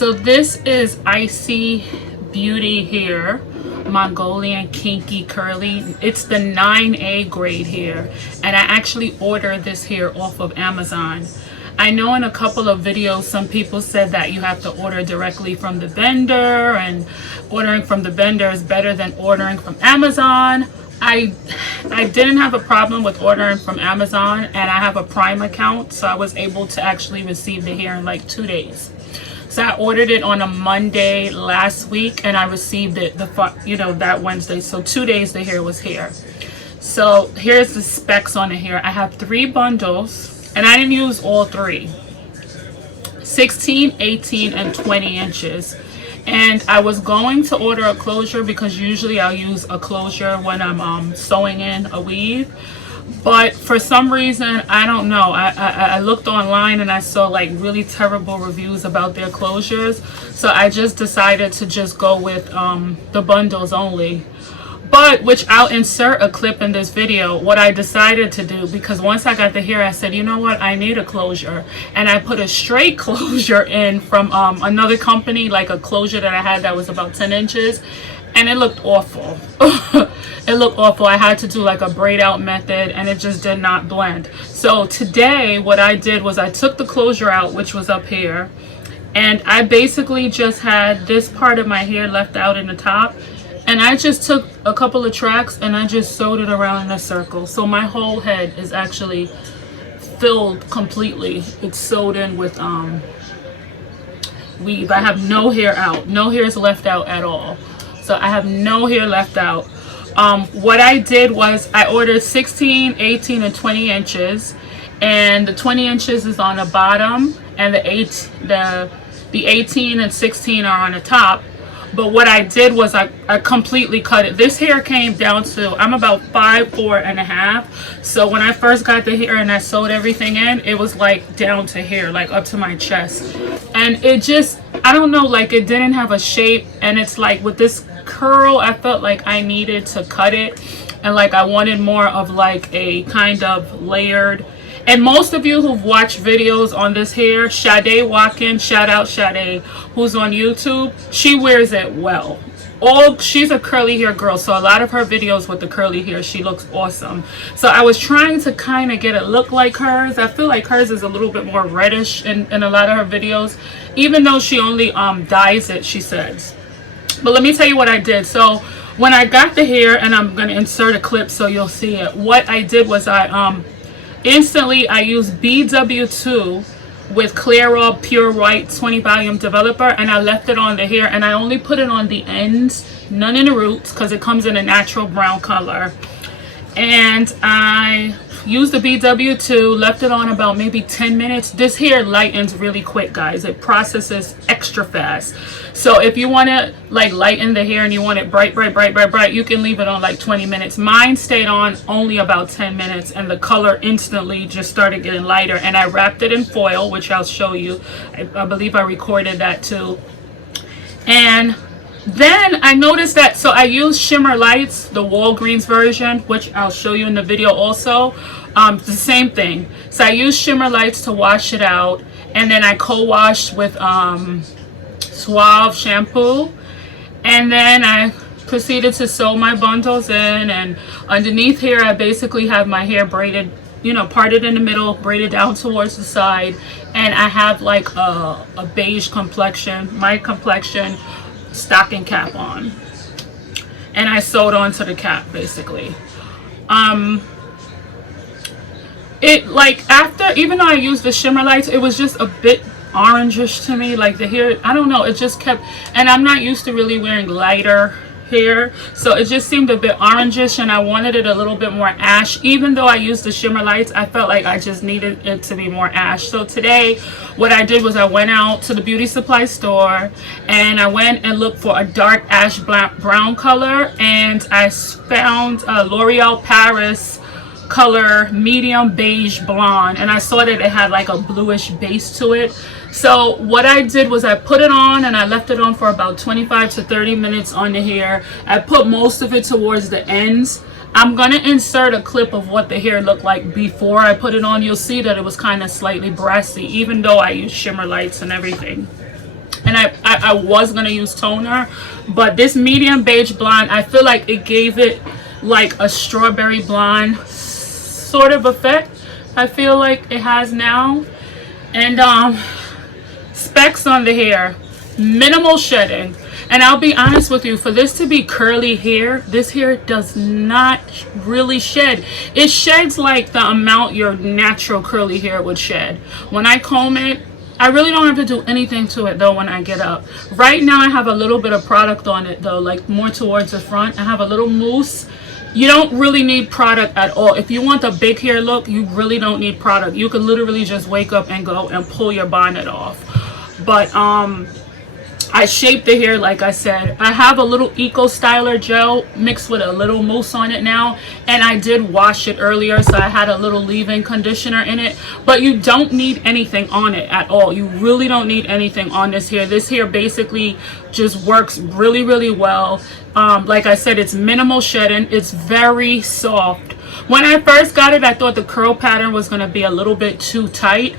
So this is ISEE Beauty Hair Mongolian Kinky Curly. It's the 9A grade hair, and I actually ordered this hair off of Amazon. I know in a couple of videos some people said that you have to order directly from the vendor, and ordering from the vendor is better than ordering from Amazon. I didn't have a problem with ordering from Amazon, and I have a Prime account, so I was able to actually receive the hair in like 2 days. So I ordered it on a Monday last week, and I received it that Wednesday. So 2 days the hair was here. So here's the specs on the hair. I have 3 bundles, and I didn't use all 3. 16, 18, and 20 inches. And I was going to order a closure because usually I'll use a closure when I'm sewing in a weave. But for some reason, I don't know, I looked online and I saw like really terrible reviews about their closures. So I just decided to just go with the bundles only. But, which I'll insert a clip in this video, what I decided to do, because once I got the hair, I said, you know what, I need a closure. And I put a straight closure in from another company, like a closure that I had that was about 10 inches. And it looked awful. It looked awful. I had to do like a braid out method, and it just did not blend. So today what I did was I took the closure out, which was up here, and I basically just had this part of my hair left out in the top, and I just took a couple of tracks and I just sewed it around in a circle. So my whole head is actually filled completely. It's sewed in with weave. I have no hair out. No hair is left out at all. So I have no hair left out. What I did was I ordered 16, 18, and 20 inches, and the 20 inches is on the bottom, and the 18 and 16 are on the top. But what I did was I completely cut it. This hair came down to, I'm about 5'4½". So when I first got the hair and I sewed everything in, it was like down to here, like up to my chest. And it just, I don't know, like it didn't have a shape. And it's like with this curl, I felt like I needed to cut it. And like I wanted more of like a kind of layered. And most of you who've watched videos on this hair, Sade Watkins, shout out Sade, who's on YouTube, she wears it well. She's a curly hair girl, so a lot of her videos with the curly hair, she looks awesome. So I was trying to kind of get it look like hers. I feel like hers is a little bit more reddish in a lot of her videos, even though she only dyes it, she says. But let me tell you what I did. So when I got the hair, and I'm going to insert a clip so you'll see it, what I did was instantly I used BW2 with Clairol Pure White 20 volume developer, and I left it on the hair, and I only put it on the ends, none in the roots, because it comes in a natural brown color. And I used the BW2, left it on about maybe 10 minutes. This hair lightens really quick, guys. It processes extra fast. So if you want to like lighten the hair and you want it bright, you can leave it on like 20 minutes. Mine stayed on only about 10 minutes, and the color instantly just started getting lighter. And I wrapped it in foil, which I'll show you. I believe I recorded that too. And then I noticed that, so I used Shimmer Lights, the Walgreens version, which I'll show you in the video also. The same thing. So I used Shimmer Lights to wash it out, and then I co-washed with Suave shampoo, and then I proceeded to sew my bundles in. And underneath here I basically have my hair braided, parted in the middle, braided down towards the side, and I have like a beige complexion, my complexion, stocking cap on, and I sewed onto the cap basically. It like after, even though I used the Shimmer Lights, it was just a bit orangish to me, like the hair, I don't know, it just kept, and I'm not used to really wearing lighter hair, so it just seemed a bit orangish, and I wanted it a little bit more ash. Even though I used the Shimmer Lights, I felt like I just needed it to be more ash. So today what I did was I went out to the beauty supply store, and I went and looked for a dark ash brown color, and I found L'Oreal Paris color medium beige blonde, and I saw that it had like a bluish base to it. So what I did was I put it on, and I left it on for about 25 to 30 minutes on the hair. I put most of it towards the ends. I'm gonna insert a clip of what the hair looked like before I put it on. You'll see that it was kind of slightly brassy, even though I used Shimmer Lights and everything. and I was gonna use toner, but this medium beige blonde, I feel like it gave it like a strawberry blonde sort of effect. I feel like it has now. And specs on the hair, minimal shedding. And I'll be honest with you, for this to be curly hair, this hair does not really shed. It sheds like the amount your natural curly hair would shed. When I comb it, I really don't have to do anything to it though when I get up. Right now I have a little bit of product on it though, like more towards the front. I have a little mousse. You don't really need product at all. If you want the big hair look, you really don't need product. You could literally just wake up and go and pull your bonnet off. But I shaped the hair like I said. I have a little Eco Styler gel mixed with a little mousse on it now, and I did wash it earlier, so I had a little leave-in conditioner in it. But you don't need anything on it at all. You really don't need anything on this hair. This hair basically just works really, really well. Like I said, it's minimal shedding. It's very soft. When I first got it, I thought the curl pattern was going to be a little bit too tight,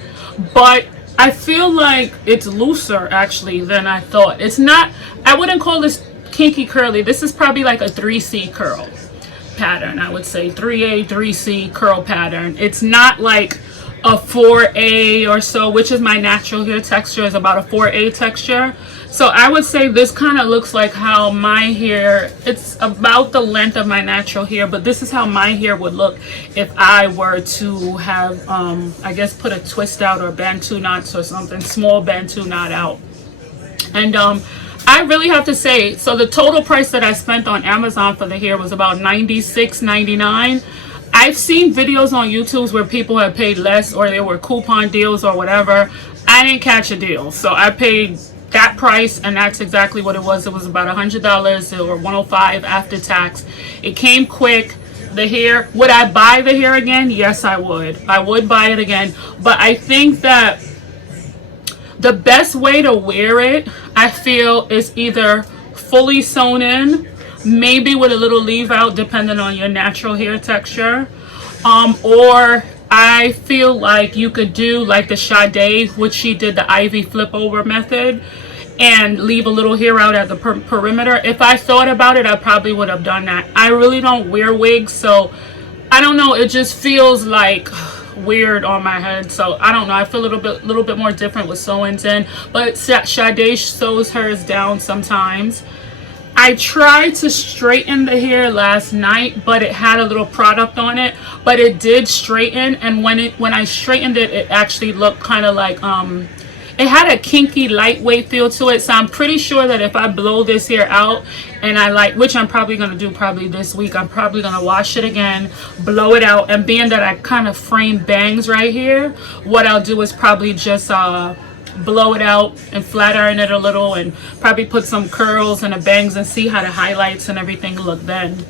but I feel like it's looser actually than I thought. It's not, I wouldn't call this kinky curly. This is probably like a 3C curl pattern. I would say 3A, 3C curl pattern. It's not like a 4A or so, which is my natural hair texture, is about a 4A texture. So I would say this kind of looks like how my hair, it's about the length of my natural hair, but this is how my hair would look if I were to have, I guess, put a twist out or bantu knots or something, small bantu knot out. And I really have to say, so the total price that I spent on Amazon for the hair was about $96.99. I've seen videos on YouTube where people have paid less, or there were coupon deals or whatever. I didn't catch a deal, so I paid that price, and that's exactly what it was. It was about $100 or $105 after tax. It came quick. The hair, would I buy the hair again? Yes, I would. I would buy it again. But I think that the best way to wear it, I feel, is either fully sewn in, maybe with a little leave out depending on your natural hair texture, or I feel like you could do like the Sade, which she did the Ivy flip over method, and leave a little hair out at the perimeter. If I thought about it, I probably would have done that. I really don't wear wigs, so I don't know, it just feels like weird on my head. So I don't know, I feel a little bit more different with sew-ins in, but Sade sews hers down sometimes. I tried to straighten the hair last night, but it had a little product on it, but it did straighten, and when I straightened it, it actually looked kind of like it had a kinky lightweight feel to it. So I'm pretty sure that if I blow this hair out, and which I'm probably going to do probably this week, I'm probably going to wash it again, blow it out, and being that I kind of frame bangs right here, what I'll do is probably just blow it out and flat iron it a little, and probably put some curls and the bangs and see how the highlights and everything look then.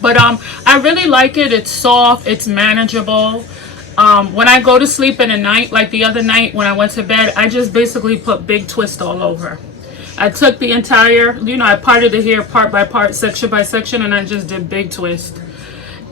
But I really like it. It's soft, it's manageable. When I go to sleep in the night, like the other night when I went to bed, I just basically put big twist all over. I took the entire, I parted the hair part by part, section by section, and I just did big twist.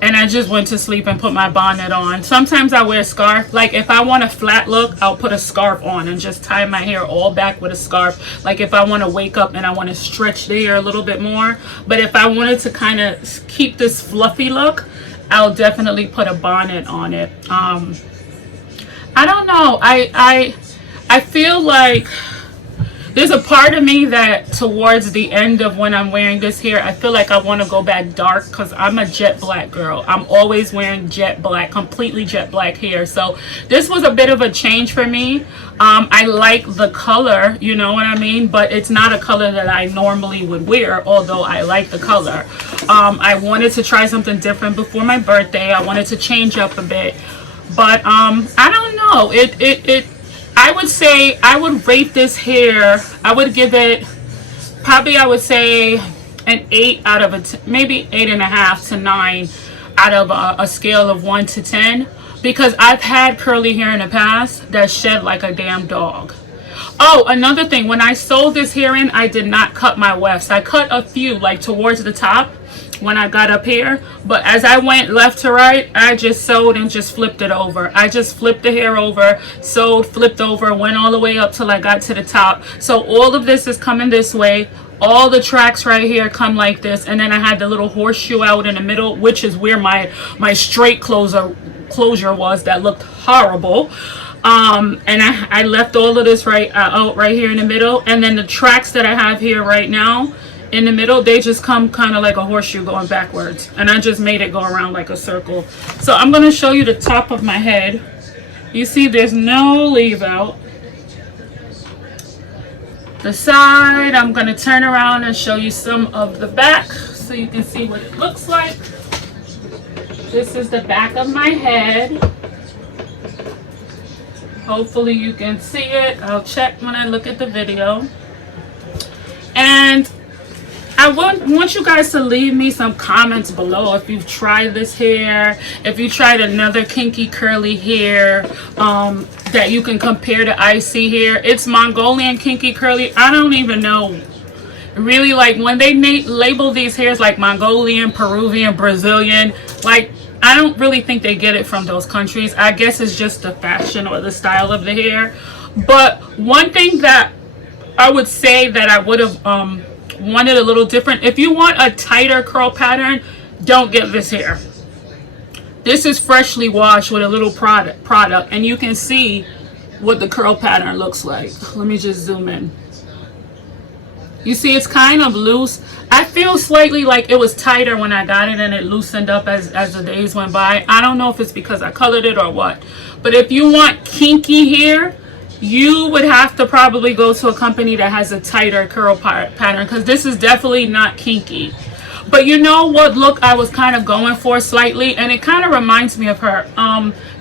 And I just went to sleep and put my bonnet on. Sometimes I wear a scarf. Like if I want a flat look, I'll put a scarf on and just tie my hair all back with a scarf. Like if I want to wake up and I want to stretch the hair a little bit more. But if I wanted to kind of keep this fluffy look, I'll definitely put a bonnet on it. I don't know. I feel like there's a part of me that towards the end of when I'm wearing this hair, I feel like I want to go back dark, because I'm a jet black girl. I'm always wearing jet black, completely jet black hair. So this was a bit of a change for me. I like the color, you know what I mean? But it's not a color that I normally would wear, although I like the color. I wanted to try something different before my birthday. I wanted to change up a bit. But I don't know. I would say I would rate this hair, I would give it probably, I would say an 8 out of maybe 8.5 to 9 out of a scale of 1 to 10, because I've had curly hair in the past that shed like a damn dog. Oh, another thing, when I sewed this hair in, I did not cut my wefts. I cut a few like towards the top, when I got up here, but as I went left to right, I just sewed and just flipped it over. I just flipped the hair over, sewed, flipped over, went all the way up till I got to the top. So all of this is coming this way. All the tracks right here come like this, and then I had the little horseshoe out in the middle, which is where my straight closure was. That looked horrible. And I left all of this out right here in the middle, and then the tracks that I have here right now in the middle, they just come kind of like a horseshoe going backwards, and I just made it go around like a circle. So I'm going to show you the top of my head. You see there's no leave out. The side, I'm going to turn around and show you some of the back so you can see what it looks like. This is the back of my head. Hopefully you can see it. I'll check when I look at the video. And I want you guys to leave me some comments below if you've tried this hair, if you tried another kinky curly hair that you can compare to ISEE hair. It's Mongolian kinky curly. I don't even know really, like, when they label these hairs like Mongolian, Peruvian, Brazilian, like, I don't really think they get it from those countries. I guess it's just the fashion or the style of the hair. But one thing that I would say that I would have wanted a little different, if you want a tighter curl pattern, don't get this hair. This is freshly washed with a little product, and you can see what the curl pattern looks like. Let me just zoom in. You see it's kind of loose. I feel slightly like it was tighter when I got it and it loosened up as the days went by. I don't know if it's because I colored it or what. But if you want kinky hair, you would have to probably go to a company that has a tighter curl pattern, because this is definitely not kinky. But you know what look I was kind of going for slightly, and it kind of reminds me of her.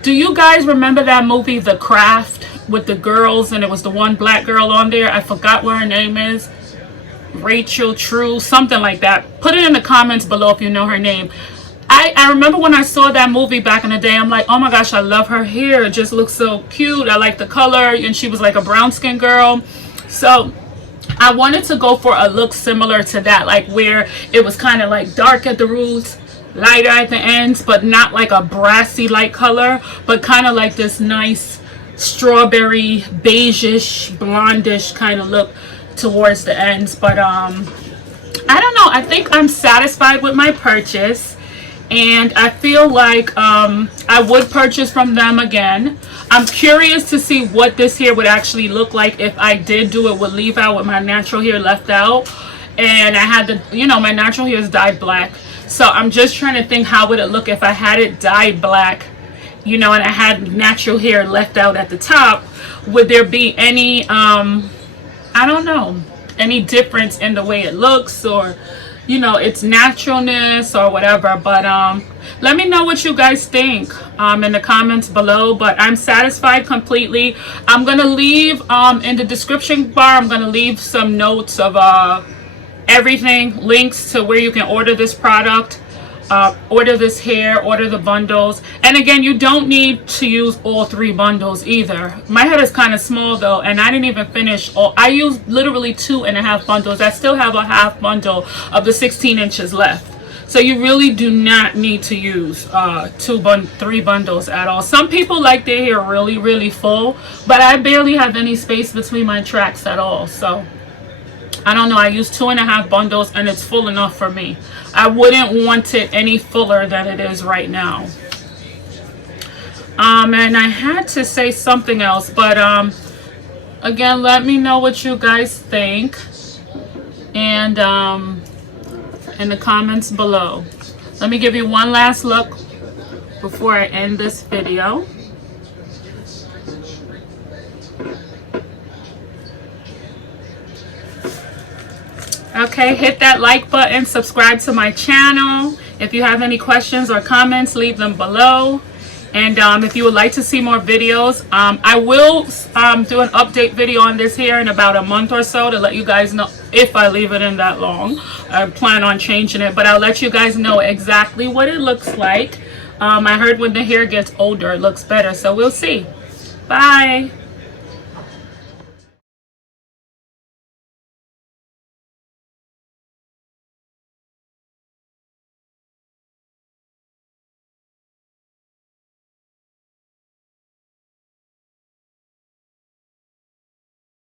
Do you guys remember that movie The Craft with the girls, and it was the one black girl on there? I forgot what her name is. Rachel True, something like that. Put it in the comments below if you know her name. I remember when I saw that movie back in the day, I'm like, oh my gosh, I love her hair. It just looks so cute. I like the color, and she was like a brown skin girl. So I wanted to go for a look similar to that, like where it was kind of like dark at the roots, lighter at the ends, but not like a brassy light color, but kind of like this nice strawberry beigeish blondish kind of look towards the ends. But I don't know, I think I'm satisfied with my purchase, and I feel like I would purchase from them again. I'm curious to see what this hair would actually look like if I did do it with leave out, with my natural hair left out, and I had the, you know, my natural hair is dyed black. So I'm just trying to think, how would it look if I had it dyed black, you know, and I had natural hair left out at the top. Would there be any I don't know, any difference in the way it looks, or, you know, its naturalness or whatever. But let me know what you guys think in the comments below. But I'm satisfied completely. I'm gonna leave in the description bar, I'm gonna leave some notes of everything, links to where you can order this product, order this hair, order the bundles. And again, you don't need to use all 3 bundles either. My head is kind of small though, and I didn't even finish all. I used literally 2.5 bundles. I still have a half bundle of the 16 inches left. So you really do not need to use 3 bundles at all. Some people like their hair really full, but I barely have any space between my tracks at all. So I don't know, I used 2.5 bundles and it's full enough for me. I wouldn't want it any fuller than it is right now. And I had to say something else, but again, let me know what you guys think, and in the comments below. Let me give you one last look before I end this video. Okay, hit that like button, subscribe to my channel. If you have any questions or comments, leave them below. And if you would like to see more videos, I will do an update video on this hair in about a month or so to let you guys know, if I leave it in that long. I plan on changing it, but I'll let you guys know exactly what it looks like. I heard when the hair gets older, it looks better, so we'll see. Bye.